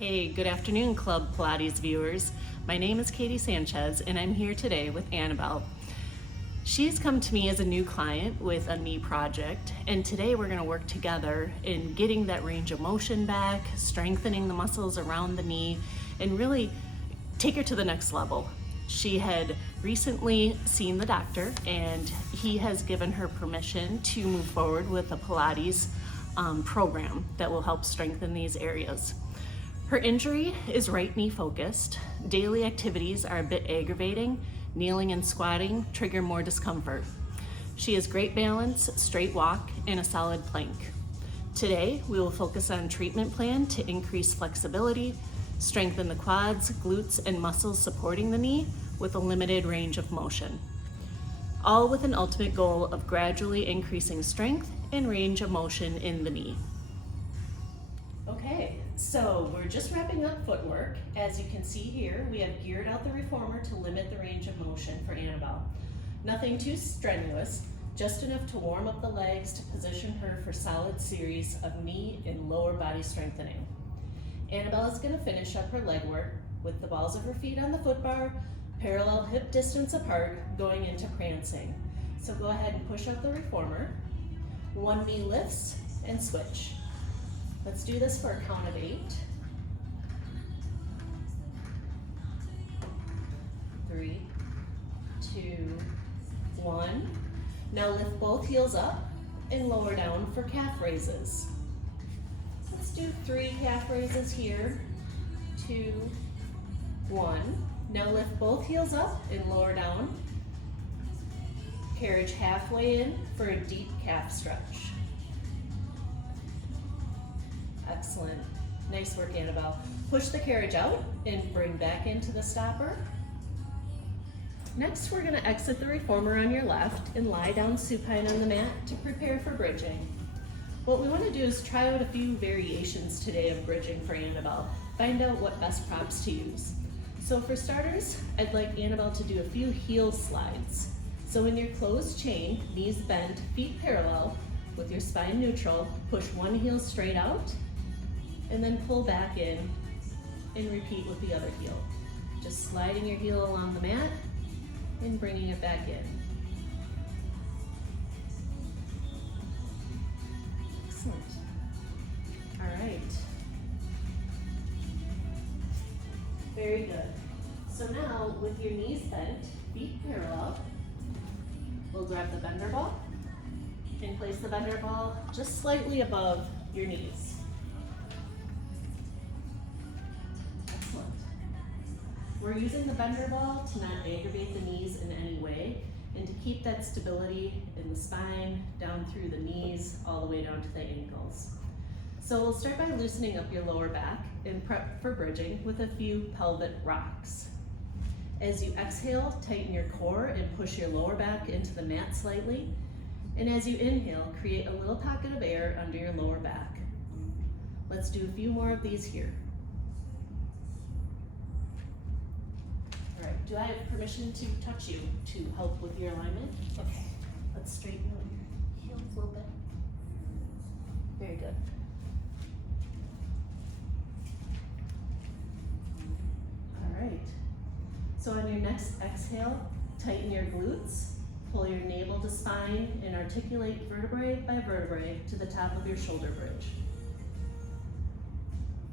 Hey, good afternoon, Club Pilates viewers. My name is Katie Sanchez, and I'm here today with Annabelle. She's come to me as a new client with a knee project, and today we're going to work together in getting that range of motion back, strengthening the muscles around the knee, and really take her to the next level. She had recently seen the doctor, and he has given her permission to move forward with a Pilates program that will help strengthen these areas. Her injury is right knee focused. Daily activities are a bit aggravating. Kneeling and squatting trigger more discomfort. She has great balance, straight walk, and a solid plank. Today, we will focus on treatment plan to increase flexibility, strengthen the quads, glutes, and muscles supporting the knee with a limited range of motion. All with an ultimate goal of gradually increasing strength and range of motion in the knee. Okay, so we're just wrapping up footwork. As you can see here, we have geared out the reformer to limit the range of motion for Annabelle. Nothing too strenuous, just enough to warm up the legs to position her for solid series of knee and lower body strengthening. Annabelle is going to finish up her leg work with the balls of her feet on the foot bar, parallel hip distance apart, going into prancing. So go ahead and push up the reformer. One knee lifts and switch. Let's do this for a count of 8. 3, 2, 1. Now lift both heels up and lower down for calf raises. Let's do 3 calf raises here. 2, 1. Now lift both heels up and lower down. Carriage halfway in for a deep calf stretch. Excellent. Nice work, Annabelle. Push the carriage out and bring back into the stopper. Next, we're going to exit the reformer on your left and lie down supine on the mat to prepare for bridging. What we want to do is try out a few variations today of bridging for Annabelle. Find out what best props to use. So for starters, I'd like Annabelle to do a few heel slides. So in your closed chain, knees bent, feet parallel, with your spine neutral, push one heel straight out, and then pull back in and repeat with the other heel. Just sliding your heel along the mat and bringing it back in. Excellent. All right. Very good. So now with your knees bent, feet parallel, we'll grab the bender ball and place the bender ball just slightly above your knees. We're using the bender ball to not aggravate the knees in any way and to keep that stability in the spine, down through the knees, all the way down to the ankles. So we'll start by loosening up your lower back and prep for bridging with a few pelvic rocks. As you exhale, tighten your core and push your lower back into the mat slightly. And as you inhale, create a little pocket of air under your lower back. Let's do a few more of these here. All right, do I have permission to touch you to help with your alignment? Okay, let's straighten out your heels a little bit. Very good. All right, so on your next exhale, tighten your glutes, pull your navel to spine, and articulate vertebrae by vertebrae to the top of your shoulder bridge.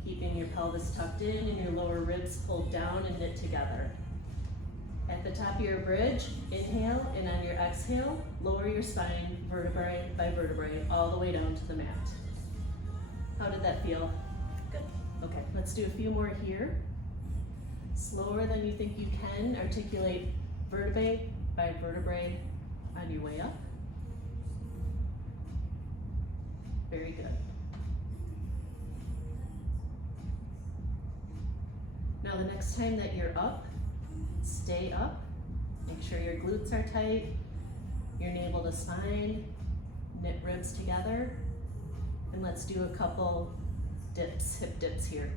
Keeping your pelvis tucked in and your lower ribs pulled down and knit together. At the top of your bridge, inhale, and on your exhale, lower your spine vertebrae by vertebrae all the way down to the mat. How did that feel? Good. Okay, let's do a few more here. Slower than you think you can, articulate vertebrae by vertebrae on your way up. Very good. Now the next time that you're up, stay up. Make sure your glutes are tight, your navel to spine, knit ribs together. And let's do a couple dips, hip dips here.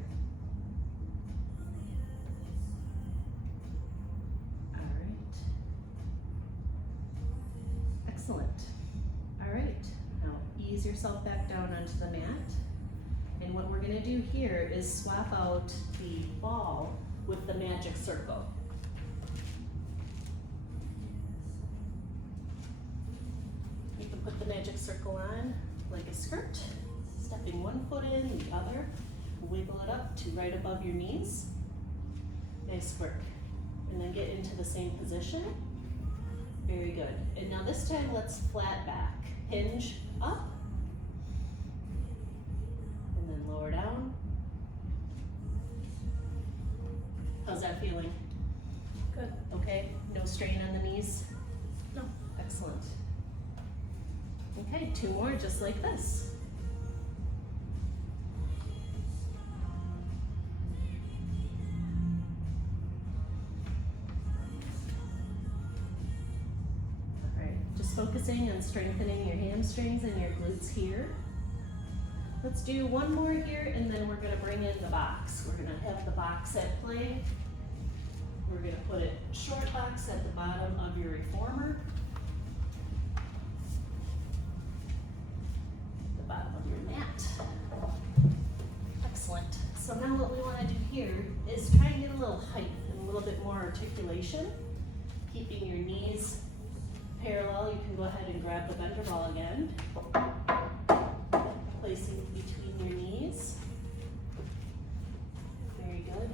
All right. Excellent. All right, now ease yourself back down onto the mat And what we're gonna do here is swap out the ball with the magic circle. You can put the magic circle on like a skirt, stepping one foot in, the other, wiggle it up to right above your knees. Nice work. And then get into the same position. Very good. And now this time let's flat back. Hinge up. And then lower down. How's that feeling? Good. Okay, no strain on the knees? No. Excellent. Okay, 2 more just like this. All right, just focusing on strengthening your hamstrings and your glutes here. Let's do 1 more here, and then we're gonna bring in the box. We're gonna have the box at play. We're gonna put it short box at the bottom of your reformer. The bottom of your mat. Excellent. So now what we wanna do here is try and get a little height and a little bit more articulation. Keeping your knees parallel, you can go ahead and grab the bender ball again. Placing between your knees. Very good.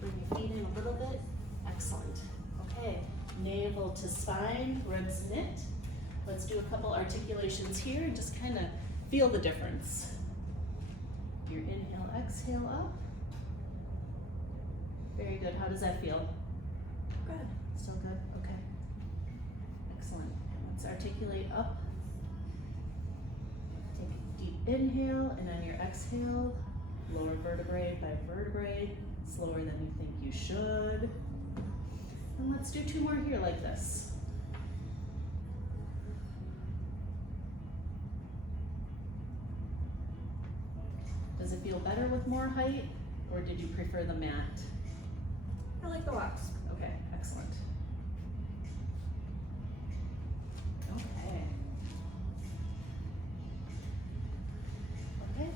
Bring your feet in a little bit. Excellent. Okay, navel to spine, ribs knit. Let's do a couple articulations here and just kind of feel the difference. Your inhale, exhale up. Very good. How does that feel? Good. Still good? Okay. Excellent. And let's articulate up. Take a deep inhale, and on your exhale, lower vertebrae by vertebrae, slower than you think you should. And let's do 2 more here like this. Does it feel better with more height, or did you prefer the mat? I like the box. Okay, excellent. Okay. Okay.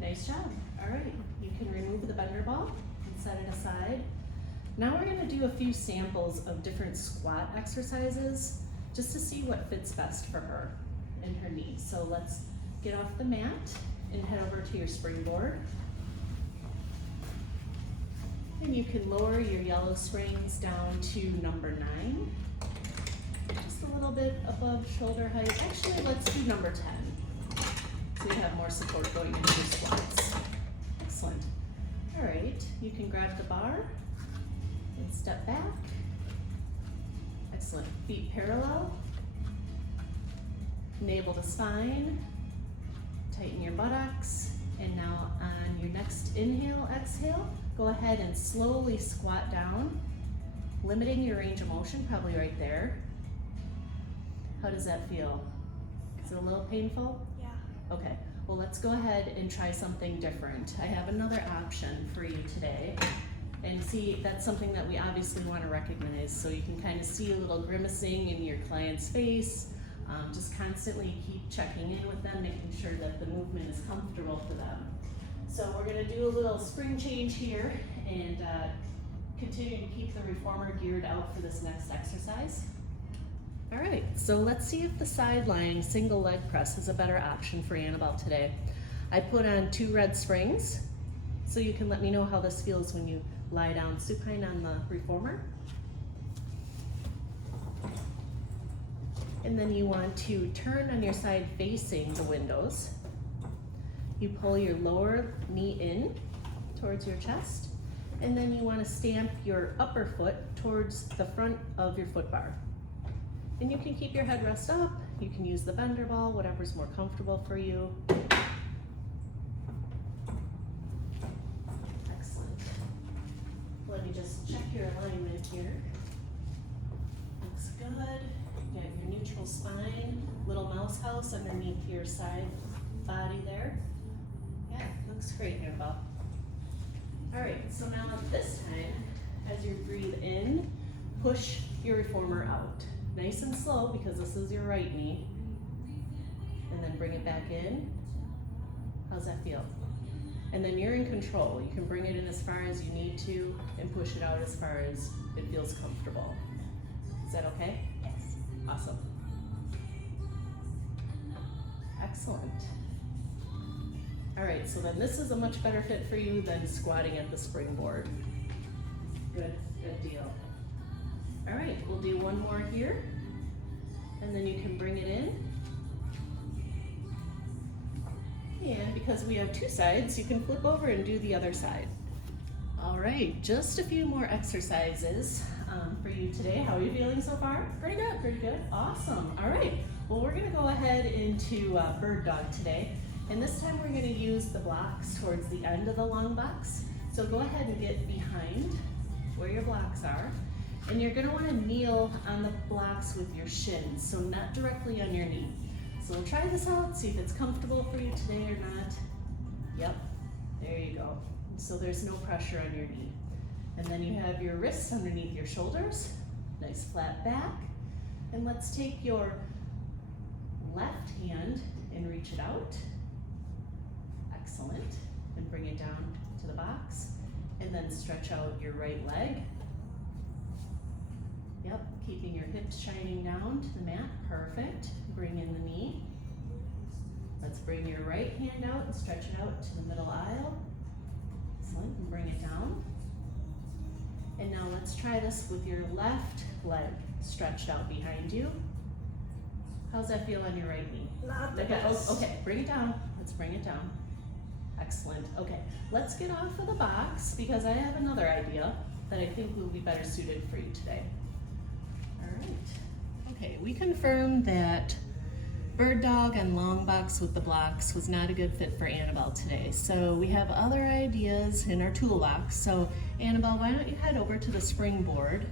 Nice job. All right, you can remove the bender ball and set it aside. Now we're gonna do a few samples of different squat exercises just to see what fits best for her and her knees. So let's get off the mat and head over to your springboard. And you can lower your yellow springs down to number 9. Just a little bit above shoulder height. Actually, let's do number 10. So you have more support going into your squats. Excellent. All right, you can grab the bar and step back. Excellent. Feet parallel. Navel to spine. Tighten your buttocks. And now on your next inhale, exhale, go ahead and slowly squat down, limiting your range of motion, probably right there. How does that feel? Is it a little painful? Yeah. Okay, well let's go ahead and try something different. I have another option for you today. And see, that's something that we obviously want to recognize, so you can kind of see a little grimacing in your client's face. Just constantly keep checking in with them, making sure that the movement is comfortable for them. So we're going to do a little spring change here and continue to keep the reformer geared out for this next exercise. All right, so let's see if the side lying single leg press is a better option for Annabelle today. I put on 2 red springs, so you can let me know how this feels when you lie down supine on the reformer. And then you want to turn on your side facing the windows. You pull your lower knee in towards your chest, and then you want to stamp your upper foot towards the front of your foot bar. And you can keep your head rest up, you can use the bender ball, whatever's more comfortable for you. Excellent. Let me just check your alignment here. Looks good. You got your neutral spine, little mouse house underneath your side body there. Yeah, looks great, Annabelle. All right, so now this time, as you breathe in, push your reformer out. Nice and slow, because this is your right knee. And then bring it back in. How's that feel? And then you're in control. You can bring it in as far as you need to and push it out as far as it feels comfortable. Is that okay? Yes. Awesome. Excellent. All right, so then this is a much better fit for you than squatting at the springboard. Good deal. All right, we'll do one more here, and then you can bring it in. And because we have two sides, you can flip over and do the other side. All right, just a few more exercises for you today. How are you feeling so far? Pretty good. Pretty good. Awesome. All right. Well, we're going to go ahead into bird dog today. And this time we're going to use the blocks towards the end of the long box. So go ahead and get behind where your blocks are. And you're going to want to kneel on the blocks with your shins, so not directly on your knee. So we'll try this out, see if it's comfortable for you today or not. Yep, there you go. So there's no pressure on your knee. And then you have your wrists underneath your shoulders, nice flat back. And let's take your left hand and reach it out. Excellent. And bring it down to the box. And then stretch out your right leg. Yep, keeping your hips shining down to the mat. Perfect. Bring in the knee. Let's bring your right hand out and stretch it out to the middle aisle. Excellent, and bring it down. And now let's try this with your left leg stretched out behind you. How's that feel on your right knee? Not the Okay, best. okay, bring it down. Let's bring it down. Excellent. Okay, let's get off of the box because I have another idea that I think will be better suited for you today. All right. Okay, we confirmed that bird dog and long box with the blocks was not a good fit for Annabelle today. So we have other ideas in our toolbox. So Annabelle, why don't you head over to the springboard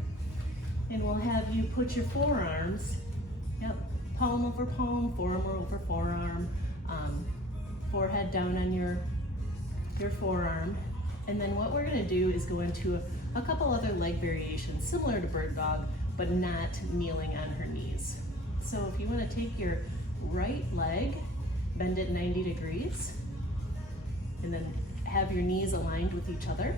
and we'll have you put your forearms, yep, palm over palm, forearm over forearm, forehead down on your forearm. And then what we're gonna do is go into a couple other leg variations similar to bird dog, but not kneeling on her knees. So if you wanna take your right leg, bend it 90 degrees, and then have your knees aligned with each other.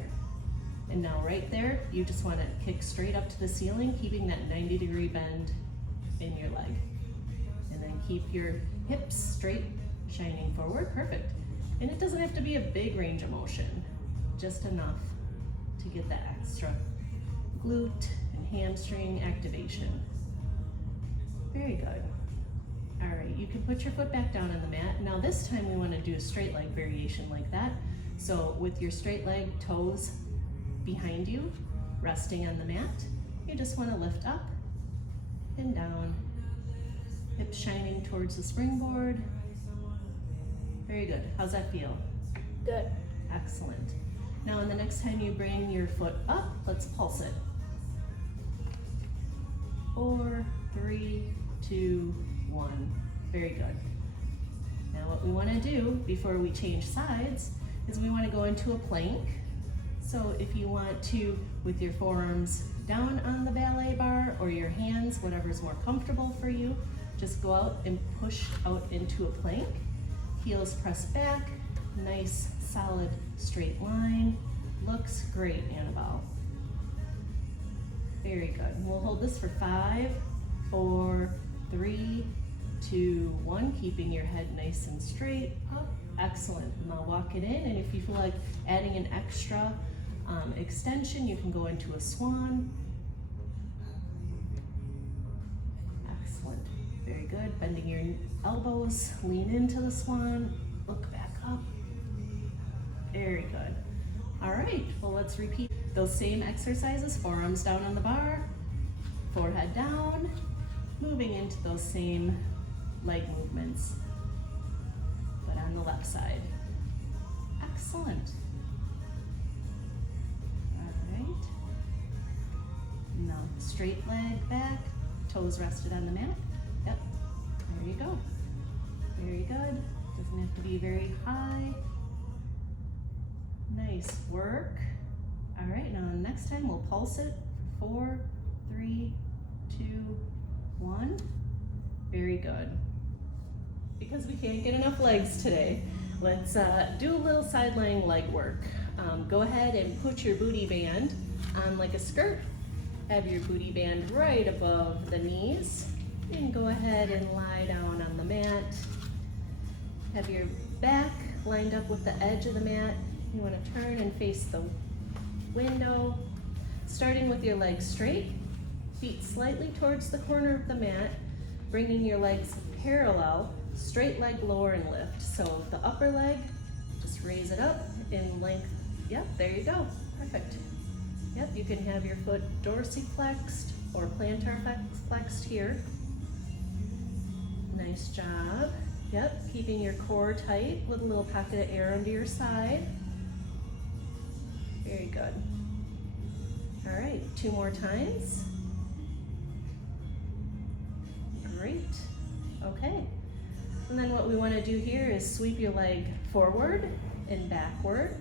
And now right there, you just wanna kick straight up to the ceiling, keeping that 90-degree bend in your leg. And then keep your hips straight, shining forward, perfect. And it doesn't have to be a big range of motion, just enough to get that extra glute and hamstring activation. Very good. All right, you can put your foot back down on the mat. Now this time we want to do a straight leg variation like that. So with your straight leg, toes behind you, resting on the mat, you just want to lift up and down, hips shining towards the springboard. Very good. How's that feel? Good. Excellent. Now, the next time you bring your foot up, let's pulse it. 4, 3, 2, 1. Very good. Now, what we want to do before we change sides is we want to go into a plank. So if you want to, with your forearms down on the ballet bar or your hands, whatever's more comfortable for you, just go out and push out into a plank. Heels pressed back, nice, solid, straight line. Looks great, Annabelle. Very good. We'll hold this for 5, 4, 3, 2, 1, keeping your head nice and straight up. Excellent. Now walk it in, and if you feel like adding an extra extension, you can go into a swan. Excellent. Very good. Bending your elbows, lean into the swan, look back up. Very good. All right, well, let's repeat those same exercises. Forearms down on the bar, forehead down, moving into those same leg movements, but on the left side. Excellent. All right. Now, straight leg back, toes rested on the mat. Yep, there you go. Very good. Doesn't have to be very high. Nice work. All right, now next time we'll pulse it. 4, 3, 2, 1. Very good. Because we can't get enough legs today, Let's do a little side lying leg work. Go ahead and put your booty band on like a skirt. Have your booty band right above the knees. And go ahead and lie down on the mat. Have your back lined up with the edge of the mat. You want to turn and face the window. Starting with your legs straight, feet slightly towards the corner of the mat, bringing your legs parallel, straight leg lower and lift. So the upper leg, just raise it up in length. Yep, there you go, perfect. Yep, you can have your foot dorsiflexed or plantar flexed here. Nice job. Yep, keeping your core tight with a little pocket of air under your side. Very good. All right, 2 more times. Great, okay. And then what we want to do here is sweep your leg forward and backward.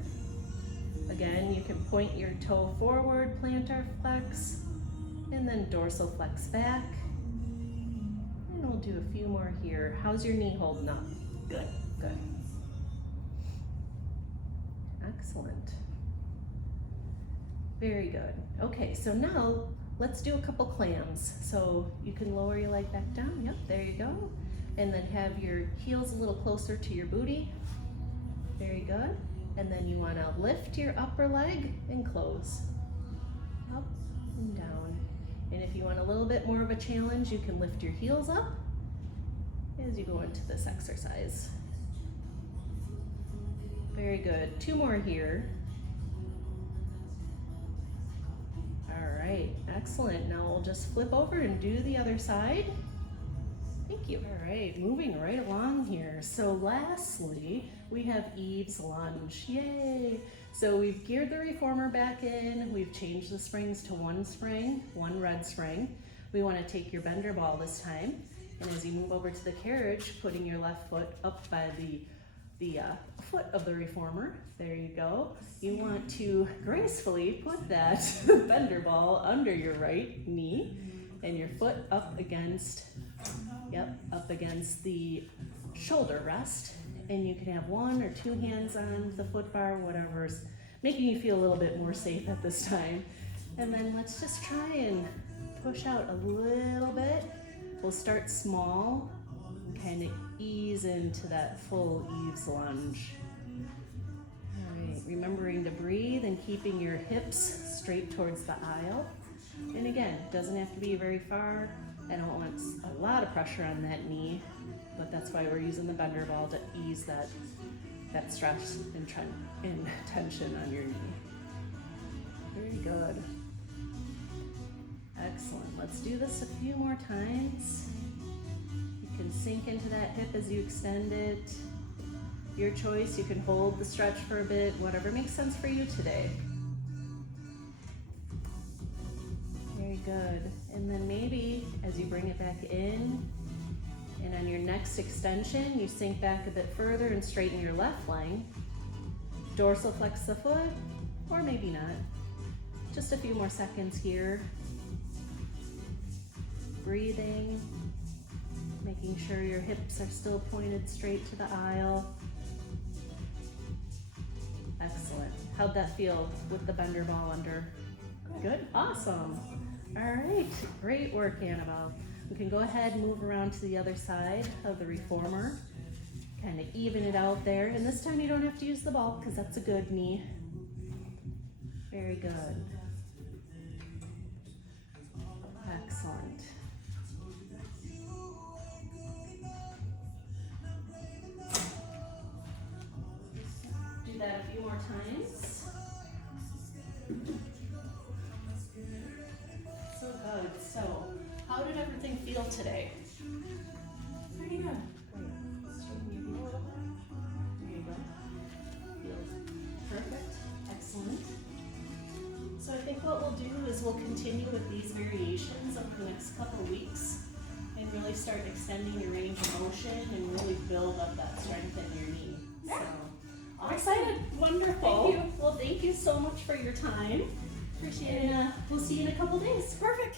Again, you can point your toe forward, plantar flex, and then dorsal flex back. And we'll do a few more here. How's your knee holding up? Good, good. Excellent. Very good. Okay, so now let's do a couple clams. So you can lower your leg back down. Yep, there you go. And then have your heels a little closer to your booty. Very good. And then you want to lift your upper leg and close. Up and down. And if you want a little bit more of a challenge, you can lift your heels up as you go into this exercise. Very good. 2 more here. All right, excellent. Now we'll just flip over and do the other side. Thank you. All right, moving right along here. So lastly, we have Eve's lunge. Yay! So we've geared the reformer back in. We've changed the springs to 1 spring, 1 red spring. We want to take your bender ball this time. And as you move over to the carriage, putting your left foot up by the foot of the reformer. There you go. You want to gracefully put that bender ball under your right knee and your foot up against, up against the shoulder rest. And you can have 1 or 2 hands on the foot bar, whatever's making you feel a little bit more safe at this time. And then let's just try and push out a little bit. We'll start small and kind of ease into that full Eve's lunge. All right, remembering to breathe and keeping your hips straight towards the aisle. And again, it doesn't have to be very far. I don't want a lot of pressure on that knee, but that's why we're using the bender ball to ease that stress and tension on your knee. Very good. Excellent. Let's do this a few more times. You can sink into that hip as you extend it. Your choice. You can hold the stretch for a bit, whatever makes sense for you today. Very good. And then maybe as you bring it back in, and on your next extension, you sink back a bit further and straighten your left leg. Dorsal flex the foot, or maybe not. Just a few more seconds here. Breathing, making sure your hips are still pointed straight to the aisle. Excellent. How'd that feel with the bender ball under? Good, awesome. All right, great work, Annabelle. We can go ahead and move around to the other side of the reformer. Kind of even it out there. And this time you don't have to use the ball because that's a good knee. Very good. Excellent. Do that a few more times. So good. So, how did everything feel today? Pretty good. Great. Straighten your heel a little bit. There you go. Feels perfect. Excellent. So I think what we'll do is we'll continue with these variations over the next couple of weeks and really start extending your range of motion and really build up that strength in your knee. So, I'm excited. Wonderful. Thank you. Well, thank you so much for your time. Appreciate it. And we'll see you in a couple days. Perfect.